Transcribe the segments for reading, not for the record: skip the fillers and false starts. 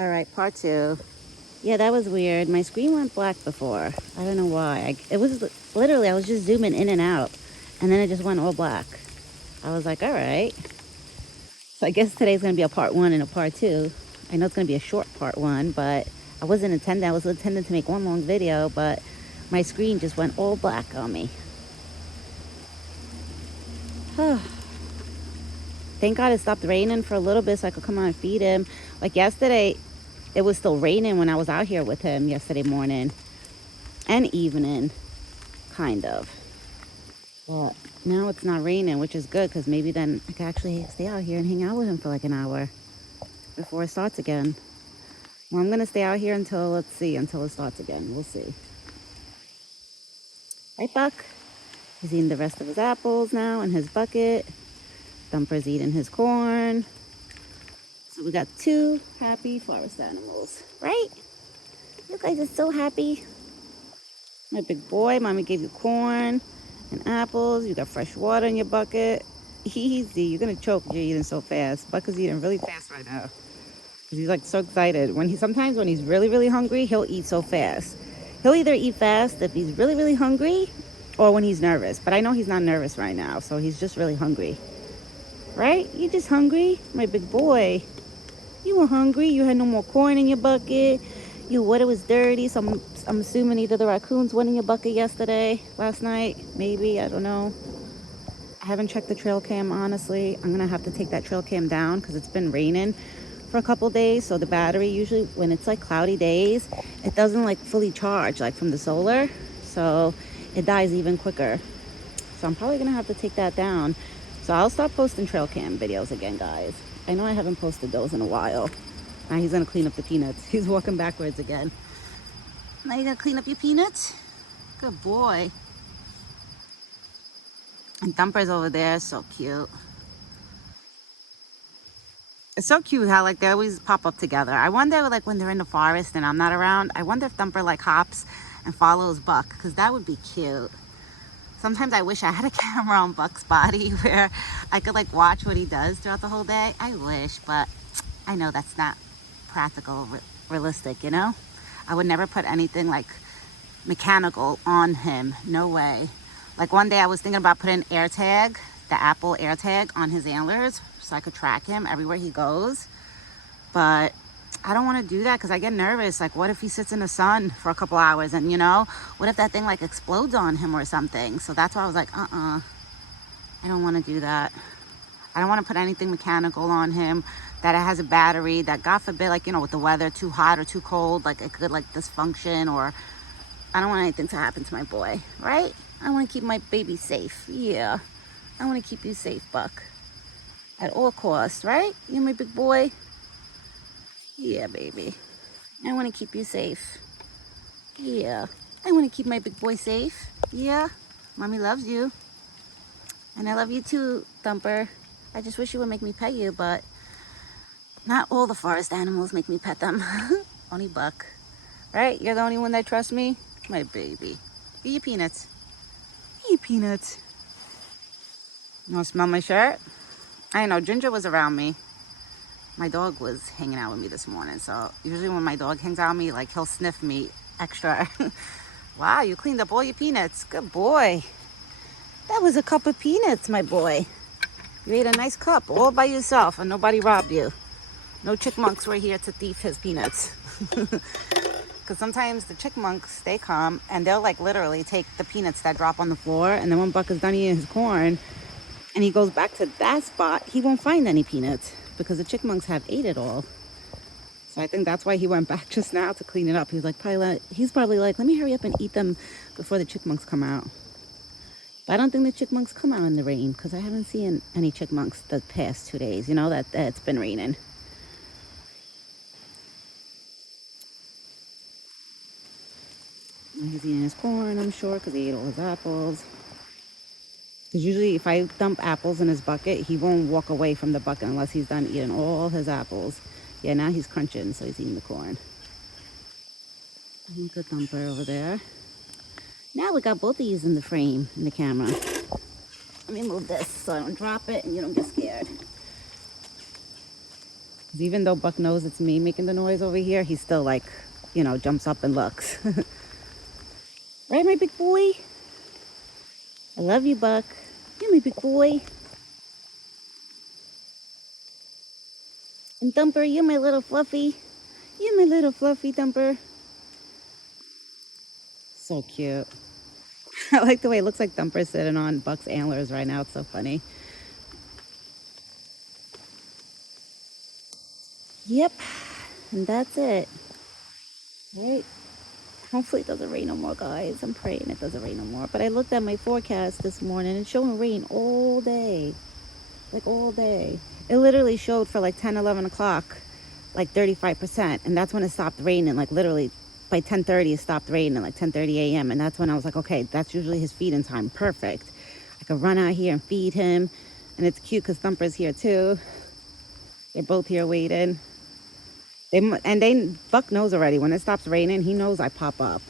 All right, part two. Yeah, that was weird. My screen went black before. I don't know why. It was literally, I was just zooming in and out, and then it just went all black. I was like, all right. So I guess today's going to be a part one and a part two. I know it's going to be a short part one, but I was intending to make one long video, but my screen just went all black on me. Thank God it stopped raining for a little bit so I could come out and feed him. Like yesterday, it was still raining when I was out here with him yesterday morning and evening, kind of. But now it's not raining, which is good because maybe then I can actually stay out here and hang out with him for like an hour before it starts again. Well, I'm going to stay out here until it starts again. We'll see. Right, Buck? He's eating the rest of his apples now in his bucket. Thumper's eating his corn. So we got two happy forest animals, right? You guys are so happy. My big boy, mommy gave you corn and apples. You got fresh water in your bucket. Easy, you're gonna choke if you're eating so fast. Buck is eating really fast right now. He's like so excited. Sometimes when he's really, really hungry, he'll eat so fast. He'll either eat fast if he's really, really hungry or when he's nervous. But I know he's not nervous right now, so he's just really hungry. Right? You just hungry? My big boy. You were hungry. You had no more corn in your bucket. Your water was dirty, so I'm assuming either the raccoons went in your bucket last night, maybe, I don't know. I haven't checked the trail cam, honestly. I'm gonna have to take that trail cam down because it's been raining for a couple days, so the battery usually, when it's like cloudy days, it doesn't like fully charge like from the solar, so it dies even quicker. So I'm probably gonna have to take that down. So I'll start posting trail cam videos again, guys. I know I haven't posted those in a while. Now he's gonna clean up the peanuts. He's walking backwards again. Now you gonna clean up your peanuts? Good boy. And Thumper's over there, so cute. It's so cute how like they always pop up together. I wonder like when they're in the forest and I'm not around, I wonder if Thumper like hops and follows Buck, because that would be cute. Sometimes I wish I had a camera on Buck's body where I could like watch what he does throughout the whole day. I wish, but I know that's not practical, realistic, you know? I would never put anything like mechanical on him. No way. Like one day I was thinking about putting the Apple AirTag on his antlers so I could track him everywhere he goes. But I don't want to do that because I get nervous. Like, what if he sits in the sun for a couple hours and, you know, what if that thing like explodes on him or something? So that's why I was like, I don't want to do that. I don't want to put anything mechanical on him that it has a battery that, God forbid, like, you know, with the weather too hot or too cold, like it could like dysfunction, or I don't want anything to happen to my boy, right? I want to keep my baby safe. Yeah. I want to keep you safe, Buck. At all costs, right? You my big boy? Yeah, baby. I want to keep you safe. Yeah. I want to keep my big boy safe. Yeah. Mommy loves you. And I love you too, Thumper. I just wish you would make me pet you, but not all the forest animals make me pet them. Only Buck. Right? You're the only one that trusts me? My baby. Eat your peanuts. Eat your peanuts. You want to smell my shirt? I know, Ginger was around me. My dog was hanging out with me this morning, so usually when my dog hangs out with me, like he'll sniff me extra. Wow, you cleaned up all your peanuts. Good boy. That was a cup of peanuts, my boy. You ate a nice cup all by yourself and nobody robbed you. No chipmunks were here to thief his peanuts. Because sometimes the chipmunks, they come and they'll like literally take the peanuts that drop on the floor, and then when Buck is done eating his corn and he goes back to that spot, he won't find any peanuts because the chipmunks have ate it all. So I think that's why he went back just now to clean it up. He's probably like, let me hurry up and eat them before the chipmunks come out. But I don't think the chipmunks come out in the rain because I haven't seen any chipmunks the past 2 days, you know, that it's been raining. He's eating his corn, I'm sure, because he ate all his apples. Because usually if I dump apples in his bucket, he won't walk away from the bucket unless he's done eating all his apples. Yeah, now he's crunching, so he's eating the corn. Look at Thumper over there. Now we got both of these in the frame, in the camera. Let me move this so I don't drop it and you don't get scared. 'Cause even though Buck knows it's me making the noise over here, he still like, jumps up and looks. Right, my big boy? I love you, Buck. You're my big boy. And Thumper, you're my little fluffy. You're my little fluffy Thumper. So cute. I like the way it looks like Thumper's sitting on Buck's antlers right now. It's so funny. Yep. And that's it. Right? Hopefully it doesn't rain no more, guys. I'm praying it doesn't rain no more. But I looked at my forecast this morning and it's showing rain all day. Like all day. It literally showed for like 10, 11 o'clock, like 35%. And that's when it stopped raining. Like literally by 10:30 it stopped raining, like 10:30 a.m. And that's when I was like, okay, that's usually his feeding time. Perfect. I could run out here and feed him. And it's cute because Thumper's here too. They're both here waiting. Buck knows already. When it stops raining, he knows I pop up.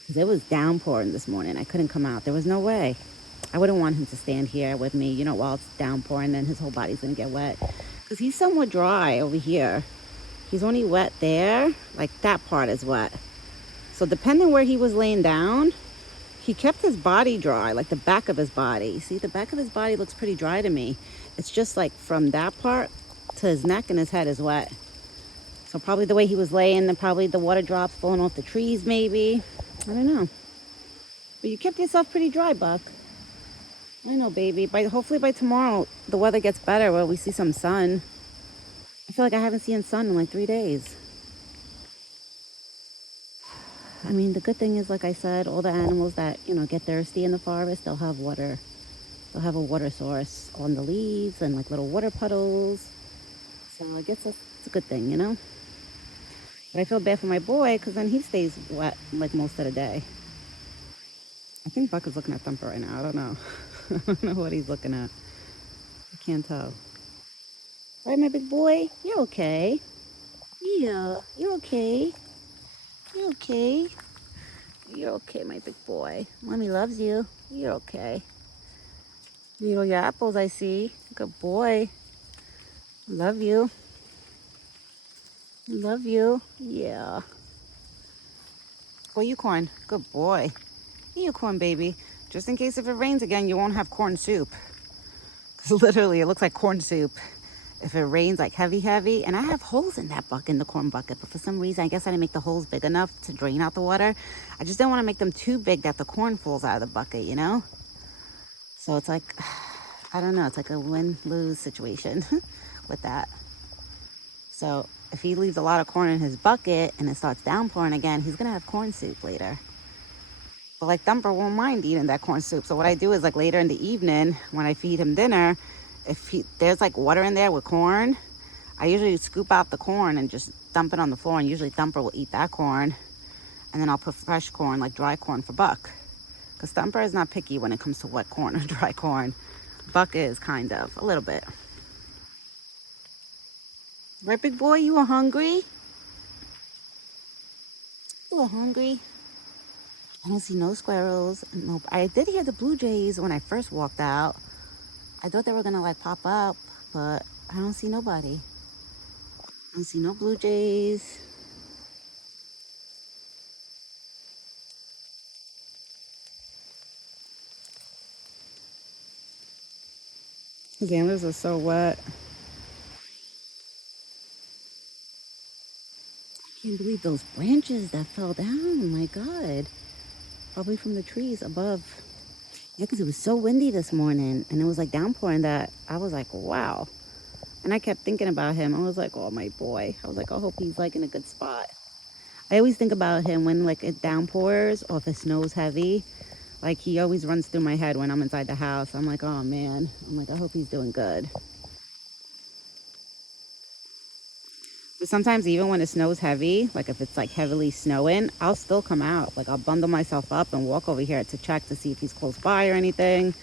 Because it was downpouring this morning. I couldn't come out. There was no way. I wouldn't want him to stand here with me, while it's downpouring, then his whole body's going to get wet. Because he's somewhat dry over here. He's only wet there. Like that part is wet. So depending where he was laying down, he kept his body dry, like the back of his body. See, the back of his body looks pretty dry to me. It's just like from that part to his neck and his head is wet. So probably the way he was laying, and probably the water drops falling off the trees maybe. I don't know. But you kept yourself pretty dry, Buck. I know, baby. Hopefully by tomorrow, the weather gets better where we see some sun. I feel like I haven't seen sun in like 3 days. I mean, the good thing is, like I said, all the animals that, get thirsty in the forest, they'll have water. They'll have a water source on the leaves and like little water puddles. So I guess that's a good thing. But I feel bad for my boy because then he stays wet like most of the day. I think Buck is looking at Thumper right now. I don't know. I don't know what he's looking at. I can't tell. Right, my big boy? You're okay. Yeah, you're okay. You're okay. You're okay, my big boy. Mommy loves you. You're okay. You eat all your apples, I see. Good boy. Love you. Love you. Yeah. Go Yukon. Good boy. Yukon, baby. Just in case if it rains again, you won't have corn soup. Because literally, it looks like corn soup. If it rains like heavy, and I have holes in that bucket, in the corn bucket, but for some reason, I guess I didn't make the holes big enough to drain out the water. I just didn't want to make them too big that the corn falls out of the bucket, So it's like, I don't know, it's like a win-lose situation with that. So if he leaves a lot of corn in his bucket and it starts downpouring again, he's going to have corn soup later. But like Thumper won't mind eating that corn soup. So what I do is like later in the evening when I feed him dinner, if there's like water in there with corn, I usually scoop out the corn and just dump it on the floor. And usually Thumper will eat that corn. And then I'll put fresh corn, like dry corn for Buck. Because Thumper is not picky when it comes to wet corn or dry corn. Buck is kind of, a little bit. Right, big boy? You were hungry? You were hungry? I don't see no squirrels. No, I did hear the blue jays when I first walked out. I thought they were gonna like pop up, but I don't see nobody. I don't see no blue jays. His antlers are so wet. I can't believe those branches that fell down. Oh my God. Probably from the trees above. Yeah, because it was so windy this morning and it was like downpouring that I was like, wow. And I kept thinking about him. I was like, oh, my boy. I was like, I hope he's like in a good spot. I always think about him when like it downpours or if it snows heavy. Like he always runs through my head when I'm inside the house. I'm like, oh man. I'm like, I hope he's doing good. But sometimes even when it snows heavy, like if it's like heavily snowing, I'll still come out. Like I'll bundle myself up and walk over here to check to see if he's close by or anything.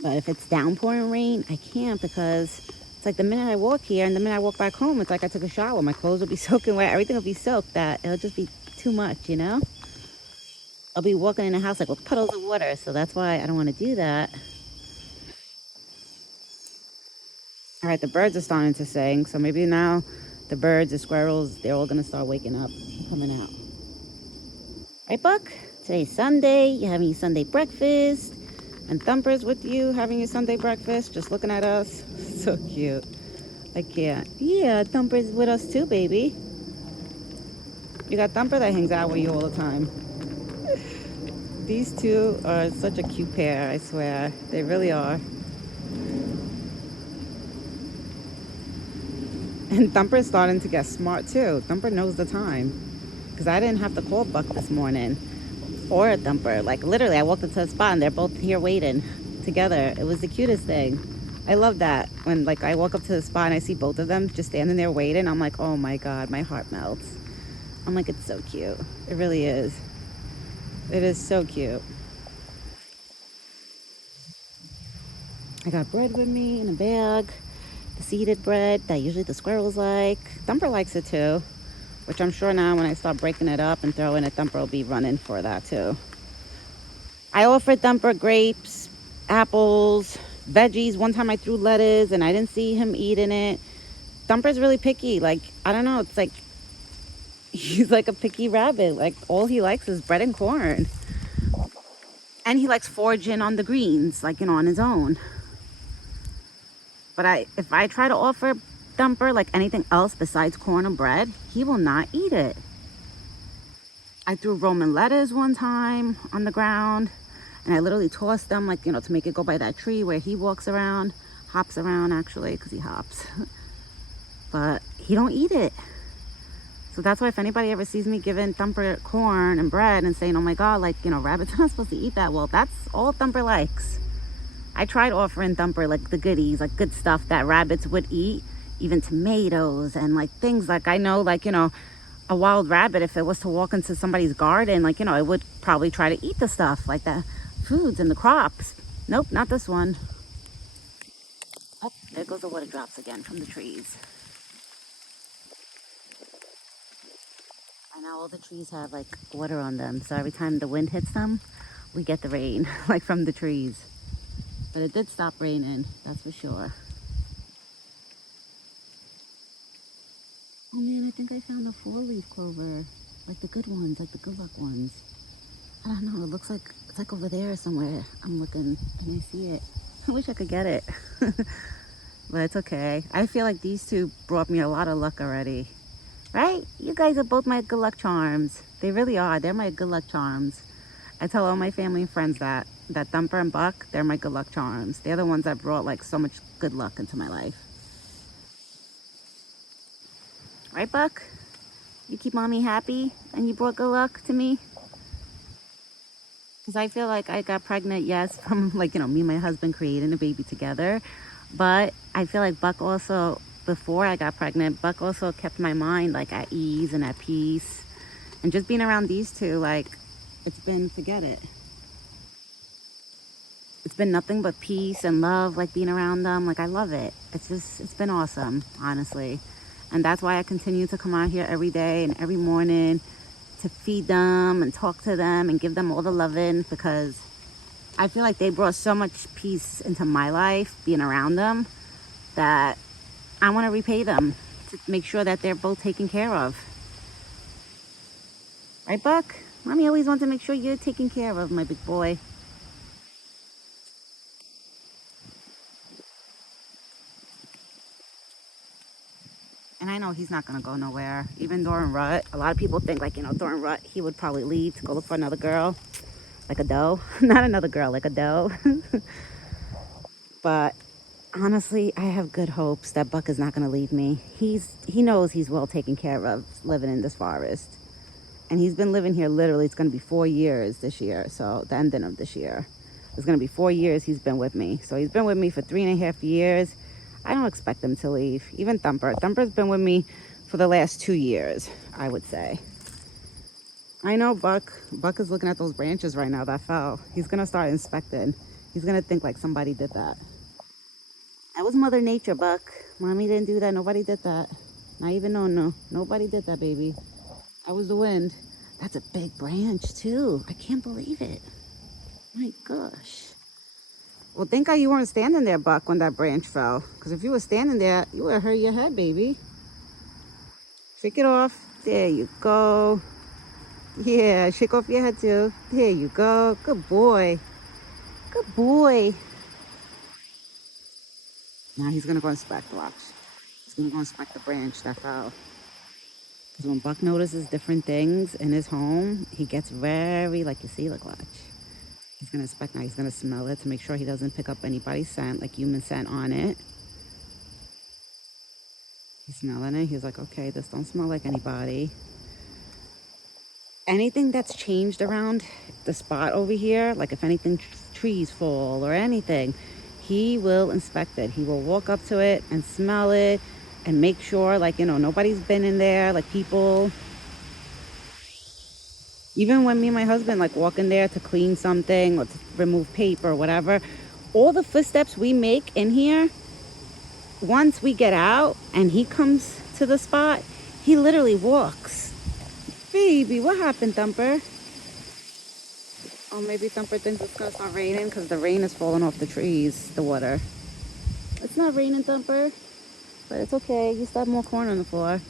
But if it's downpouring rain, I can't because it's like the minute I walk here and the minute I walk back home, it's like I took a shower. My clothes will be soaking wet. Everything will be soaked. That it'll just be too much, I'll be walking in the house like with puddles of water. So that's why I don't want to do that. All right, the birds are starting to sing, so maybe now the birds, the squirrels, they're all gonna start waking up and coming out. Right, Buck? Today's Sunday. You're having your Sunday breakfast. And Thumper's with you having your Sunday breakfast, just looking at us. So cute. I can't. Yeah, Thumper's with us too, baby. You got Thumper that hangs out with you all the time. These two are such a cute pair, I swear. They really are. And Thumper's starting to get smart too. Thumper knows the time. Because I didn't have to call Buck this morning. Or Thumper. Like literally, I walked into the spot and they're both here waiting together. It was the cutest thing. I love that. When like I walk up to the spot and I see both of them just standing there waiting, I'm like, oh my God, my heart melts. I'm like, it's so cute. It really is. It is so cute. I got bread with me in a bag. The seeded bread that usually the squirrels like. Thumper likes it too. Which I'm sure now when I start breaking it up and throwing it, Thumper will be running for that too. I offered Thumper grapes, apples, veggies. One time I threw lettuce and I didn't see him eating it. Thumper's really picky. Like, I don't know. It's like, he's like a picky rabbit. Like, all he likes is bread and corn. And he likes foraging on the greens, like, on his own. But if I try to offer Thumper like anything else besides corn and bread, he will not eat it. I threw Roman lettuce one time on the ground and I literally tossed them like, to make it go by that tree where he walks around, hops around actually, because he hops. But he don't eat it. So that's why if anybody ever sees me giving Thumper corn and bread and saying, oh my God, like, rabbits are not supposed to eat that. Well, that's all Thumper likes. I tried offering Thumper like the goodies, like good stuff that rabbits would eat, even tomatoes and like things like I know, like, a wild rabbit, if it was to walk into somebody's garden, like, it would probably try to eat the stuff like the foods and the crops. Nope, not this one. Oh, there goes the water drops again from the trees. I know all the trees have like water on them, so every time the wind hits them, we get the rain, like from the trees. But it did stop raining, that's for sure. Oh man, I think I found a 4-leaf clover. Like the good ones, like the good luck ones. I don't know, it looks like, it's like over there somewhere. I'm looking and I see it. I wish I could get it. But it's okay. I feel like these two brought me a lot of luck already. Right? You guys are both my good luck charms. They really are. They're my good luck charms. I tell all my family and friends that Thumper and Buck, they're my good luck charms. They're the ones that brought like so much good luck into my life. Right, Buck? You keep mommy happy and you brought good luck to me? Because I feel like I got pregnant, yes, from like, me and my husband creating a baby together. But I feel like Buck also, before I got pregnant, Buck also kept my mind like at ease and at peace. And just being around these two, like, it's been, forget it. It's been nothing but peace and love, like being around them. Like, I love it. It's been awesome, honestly. And that's why I continue to come out here every day and every morning to feed them and talk to them and give them all the loving, because I feel like they brought so much peace into my life, being around them, that I want to repay them to make sure that they're both taken care of. Right, Buck? Mommy always wants to make sure you're taken care of, my big boy. And I know he's not going to go nowhere. Even during rut, a lot of people think like, during rut, he would probably leave to go look for another girl. Like a doe. Not another girl, like a doe. But honestly, I have good hopes that Buck is not going to leave me. He knows he's well taken care of living in this forest. And he's been living here literally, it's going to be 4 years this year. So the ending of this year. It's going to be 4 years he's been with me. So he's been with me for 3.5 years. I don't expect him to leave. Even Thumper. Thumper's been with me for the last 2 years, I would say. I know Buck is looking at those branches right now that fell. He's going to start inspecting. He's going to think like somebody did that. That was Mother Nature, Buck. Mommy didn't do that. Nobody did that. Not even no. Nobody did that, baby. That was the wind. That's a big branch, too. I can't believe it. My gosh. Well, thank God you weren't standing there, Buck, when that branch fell. Because if you were standing there, you would have hurt your head, baby. Shake it off. There you go. Yeah, shake off your head too. There you go. Good boy. Good boy. Now he's going to go inspect. Watch. He's going to go inspect the branch that fell. Because when Buck notices different things in his home, he gets very, like you see, like watch. He's going to inspect now. He's going to smell it to make sure he doesn't pick up anybody's scent, like human scent on it. He's smelling it. He's like, okay, this don't smell like anybody. Anything that's changed around the spot over here, like if anything, trees fall or anything, he will inspect it. He will walk up to it and smell it and make sure, like, you know, nobody's been in there, like people. Even when me and my husband like walk in there to clean something or to remove paper or whatever, all the footsteps we make in here, once we get out and he comes to the spot, he literally walks. Baby, what happened, Thumper? Oh, maybe Thumper thinks it's gonna start raining because the rain is falling off the trees, the water. It's not raining, Thumper, but it's okay. You still have more corn on the floor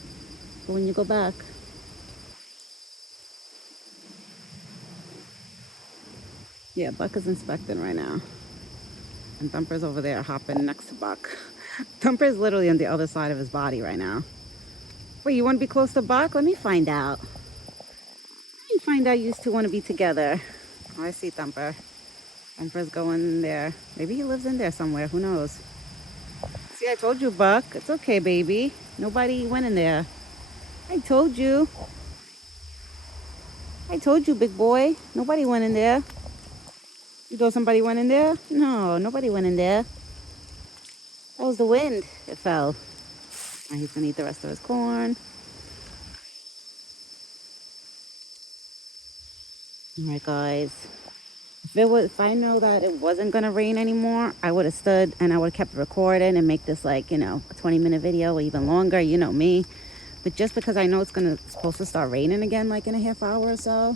for when you go back. Yeah, Buck is inspecting right now. And Thumper's over there hopping next to Buck. Thumper's literally on the other side of his body right now. Wait, you want to be close to Buck? Let me find out. Let me find out you two want to be together. Oh, I see Thumper. Thumper's going in there. Maybe he lives in there somewhere. Who knows? See, I told you, Buck. It's okay, baby. Nobody went in there. I told you. I told you, big boy. Nobody went in there. You thought somebody went in there? No, nobody went in there. That was the wind. It fell. Now he's going to eat the rest of his corn. All right, guys. If I know that it wasn't going to rain anymore, I would have stood and I would have kept recording and make this like, you know, a 20-minute video or even longer. You know me. But just because I know it's supposed to start raining again like in a half hour or so,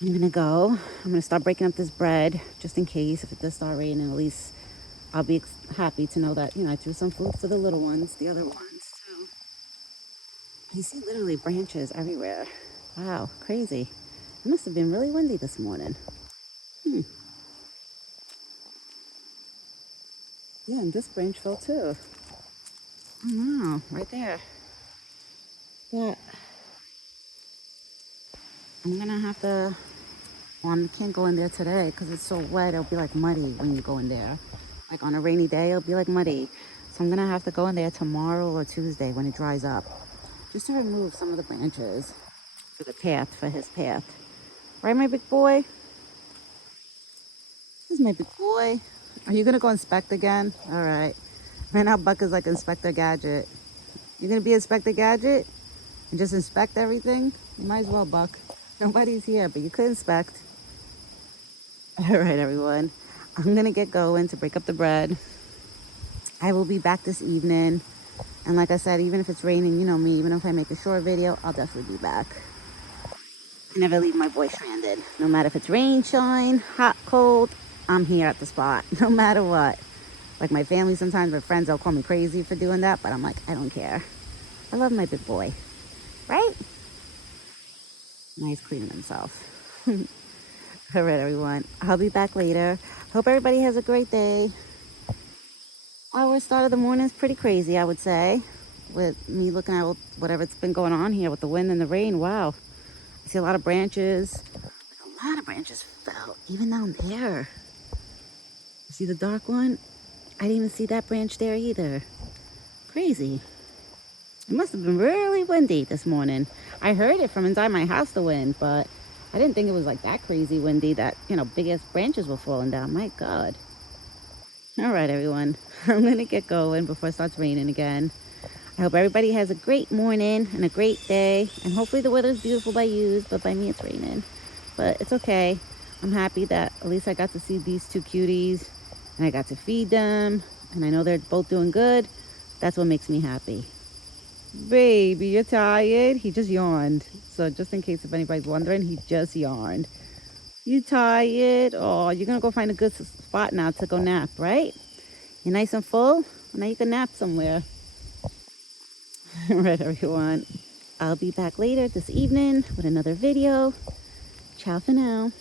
I'm going to go. I'm going to start breaking up this bread just in case if it does start raining. At least I'll be happy to know that, you know, I threw some food for the little ones, the other ones too. You see literally branches everywhere. Wow, crazy. It must have been really windy this morning. Yeah, and this branch fell too. Oh wow, right there. Yeah. I'm going to have to... Well, I can't go in there today because it's so wet. It'll be like muddy when you go in there. Like on a rainy day, it'll be like muddy. So I'm going to have to go in there tomorrow or Tuesday when it dries up. Just to remove some of the branches for the path, for his path. Right, my big boy? This is my big boy. Are you going to go inspect again? All right. Right now, Buck is like Inspector Gadget. You're going to be Inspector Gadget and just inspect everything? You might as well, Buck. Nobody's here, but you could inspect. All right, everyone. I'm going to get going to break up the bread. I will be back this evening. And like I said, even if it's raining, you know me, even if I make a short video, I'll definitely be back. I never leave my boy stranded. No matter if it's rain, shine, hot, cold, I'm here at the spot, no matter what. Like my family sometimes, my friends, they'll call me crazy for doing that, but I'm like, I don't care. I love my big boy. Right? Nice cleaning himself. All right, everyone. I'll be back later. Hope everybody has a great day. Our start of the morning is pretty crazy, I would say. With me looking at whatever's been going on here with the wind and the rain. Wow. I see a lot of branches. A lot of branches fell, even down there. You see the dark one? I didn't even see that branch there either. Crazy. It must have been really windy this morning. I heard it from inside my house, the wind, but I didn't think it was like that crazy windy that, you know, big-ass branches were falling down. My God. All right, everyone. I'm going to get going before it starts raining again. I hope everybody has a great morning and a great day. And hopefully the weather's beautiful by you, but by me it's raining. But it's okay. I'm happy that at least I got to see these two cuties and I got to feed them. And I know they're both doing good. That's what makes me happy. Baby, you're tired? He just yawned. So just in case if anybody's wondering, he just yawned. You tired? Oh, you're gonna go find a good spot now to go nap, right? You're nice and full? Now you can nap somewhere. All right, everyone. I'll be back later this evening with another video. Ciao for now.